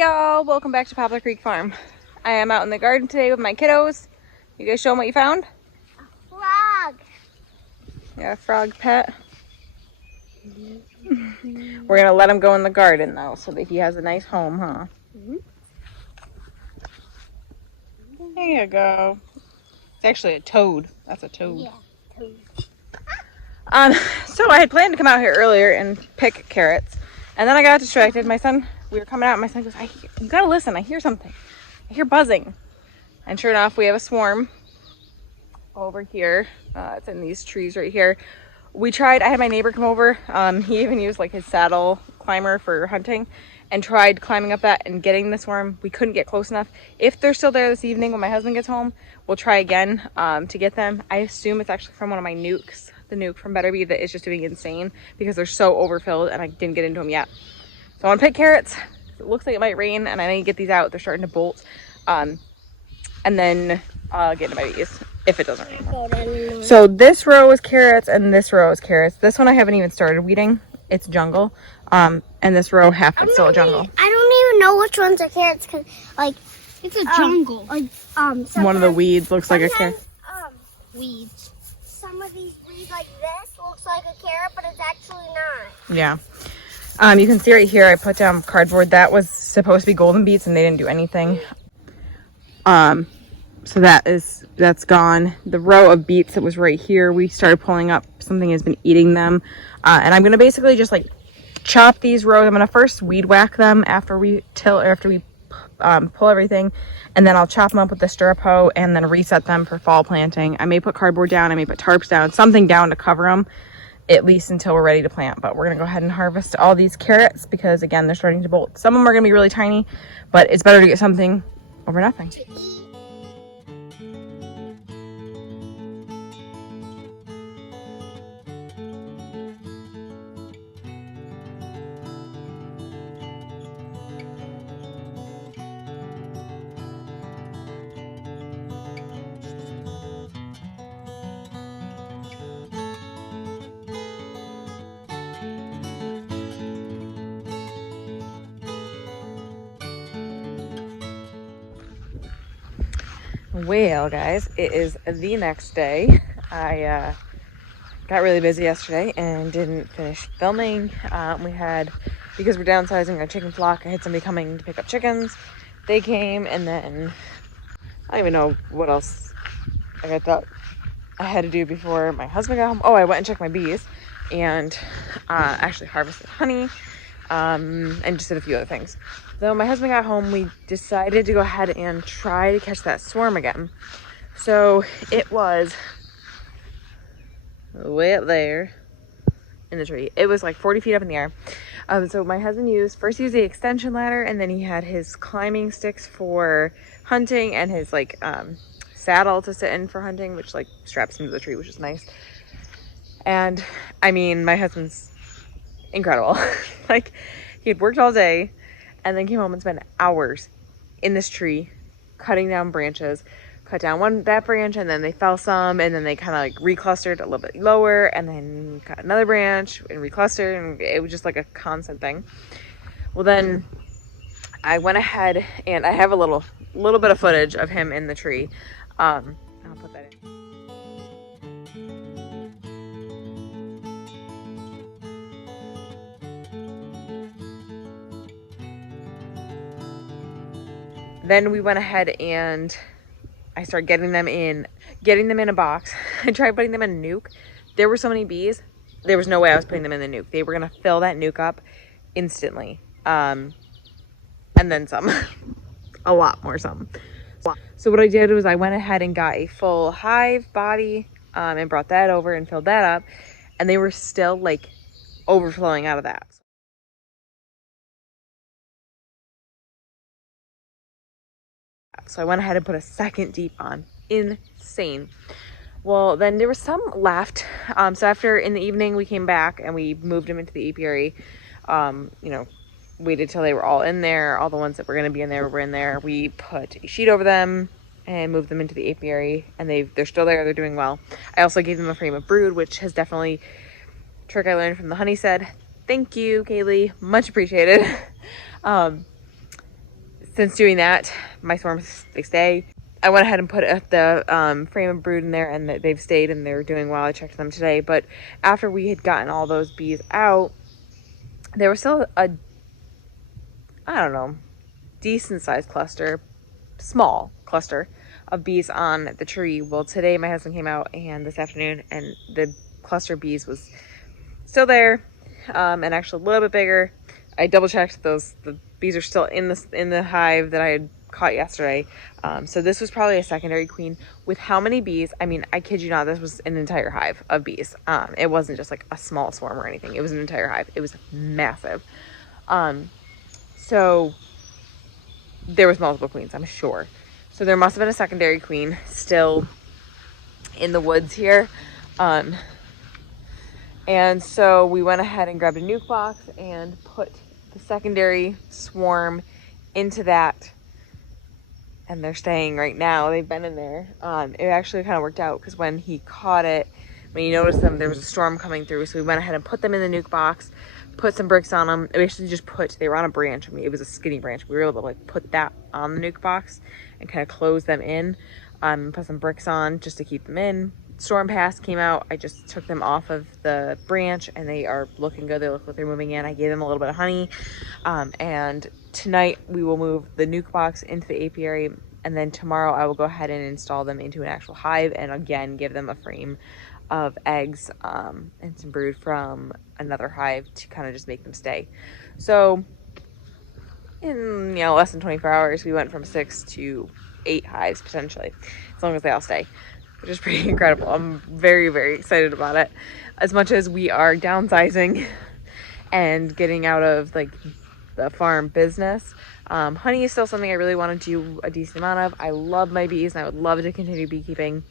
y'all, welcome back to Poplar Creek Farm. I am out in the garden today with my kiddos. You guys show them what you found? A frog. Yeah, a frog pet. We're gonna let him go in the garden though, so that he has a nice home, huh? There you go. It's actually a toad. That's a toad. Yeah, toad. So I had planned to come out here earlier and pick carrots, and then I got distracted. We were coming out, and my son goes, "You gotta listen. I hear something. I hear buzzing." And sure enough, we have a swarm over here. It's in these trees right here. I had my neighbor come over. He even used like his saddle climber for hunting and tried climbing up that and getting the swarm. We couldn't get close enough. If they're still there this evening when my husband gets home, we'll try again to get them. I assume it's actually from one of my nukes, the nuke from Better Be, that is just doing insane because they're so overfilled and I didn't get into them yet. So I want to pick carrots. It looks like it might rain and I need to get these out. They're starting to bolt. And then I'll get into my bees if it doesn't rain. So this row is carrots and this row is carrots. This one I haven't even started weeding. It's jungle. And this row half is still jungle. I don't even know which ones are carrots because, like, it's a jungle. One of the weeds looks like a carrot. Weeds. Some of these weeds like this looks like a carrot, but it's actually not. Yeah. You can see right here, I put down cardboard. That was supposed to be golden beets and they didn't do anything. So that's gone. The row of beets that was right here, we started pulling up. Something has been eating them. And I'm going to basically just like chop these rows. I'm going to first weed whack them after we pull everything. And then I'll chop them up with the stirrup hoe and then reset them for fall planting. I may put cardboard down. I may put tarps down, something down to cover them, at least until we're ready to plant. But we're going to go ahead and harvest all these carrots because, again, they're starting to bolt. Some of them are going to be really tiny, but it's better to get something over nothing. Well, guys, it is the next day. I got really busy yesterday and didn't finish filming. Because we're downsizing our chicken flock, I had somebody coming to pick up chickens. They came, and then I don't even know what else I thought I had to do before my husband got home. Oh, I went and checked my bees and actually harvested honey and just did a few other things. So my husband got home, we decided to go ahead and try to catch that swarm again. So it was way up there in the tree. It was like 40 feet up in the air. So my husband used the extension ladder, and then he had his climbing sticks for hunting and his like saddle to sit in for hunting, which like straps him to the tree, which is nice. And I mean, my husband's incredible. Like, he had worked all day and then came home and spent hours in this tree cutting down branches. Cut down that branch, and then they fell some, and then they kind of like reclustered a little bit lower, and then cut another branch and reclustered, and it was just like a constant thing. Well, then I went ahead and I have a little bit of footage of him in the tree. I'll put that in. Then we went ahead and I started getting them in a box. I tried putting them in a nuke. There were so many bees, there was no way I was putting them in the nuke. They were gonna fill that nuke up instantly. And then some. A lot more some. So what I did was I went ahead and got a full hive body and brought that over and filled that up. And they were still like overflowing out of that. So I went ahead and put a second deep on. Insane. Well, then there was some left. So after in the evening we came back and we moved them into the apiary. Waited till they were all in there. All the ones that were going to be in there were in there. We put a sheet over them and moved them into the apiary, and they're still there. They're doing well. I also gave them a frame of brood, which has definitely trick I learned from the honey said. Thank you, Kaylee. Much appreciated. since doing that, my swarms, they stay. I went ahead and put the frame of brood in there, and they've stayed and they're doing well. I checked them today, but after we had gotten all those bees out, there was still a, I don't know, decent sized cluster, small cluster of bees on the tree. Well, today my husband came out and this afternoon, and the cluster of bees was still there, and actually a little bit bigger. I double checked the bees are still in the hive that I had caught yesterday. So this was probably a secondary queen. With how many bees, I mean, I kid you not, this was an entire hive of bees. It wasn't just like a small swarm or anything. It was an entire hive. It was massive. So there was multiple queens, I'm sure. So there must have been a secondary queen still in the woods here. And so we went ahead and grabbed a nuke box and put the secondary swarm into that. And they're staying right now. They've been in there. It actually kind of worked out because when he caught it, when he noticed them, there was a storm coming through. So we went ahead and put them in the nuke box, put some bricks on them. We actually just they were on a branch. I mean, it was a skinny branch. We were able to like put that on the nuke box and kind of close them in. Put some bricks on just to keep them in. Storm pass came out. I just took them off of the branch and they are looking good. They look like they're moving in. I gave them a little bit of honey. And tonight we will move the nuke box into the apiary, and then tomorrow I will go ahead and install them into an actual hive and again give them a frame of eggs and some brood from another hive to kind of just make them stay. So in less than 24 hours we went from 6 to 8 hives potentially, as long as they all stay, which is pretty incredible. I'm very, very excited about it. As much as we are downsizing and getting out of like the farm business, honey is still something I really want to do a decent amount of. I love my bees and I would love to continue beekeeping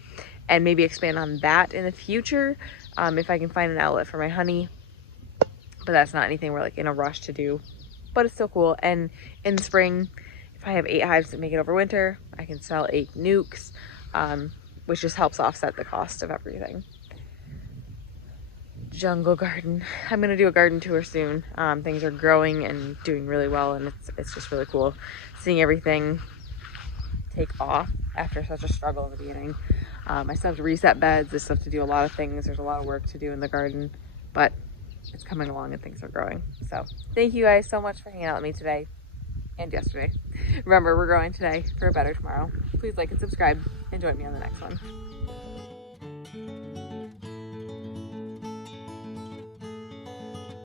and maybe expand on that in the future, if I can find an outlet for my honey. But that's not anything we're like in a rush to do, but it's still cool. And in the spring, if I have 8 hives that make it over winter, I can sell 8 nukes, which just helps offset the cost of everything. Jungle garden. I'm gonna do a garden tour soon. Things are growing and doing really well, and it's just really cool seeing everything take off after such a struggle in the beginning. I still have to reset beds. I still have to do a lot of things. There's a lot of work to do in the garden, but it's coming along and things are growing. So thank you guys so much for hanging out with me today and yesterday. Remember, we're growing today for a better tomorrow. Please like and subscribe and join me on the next one.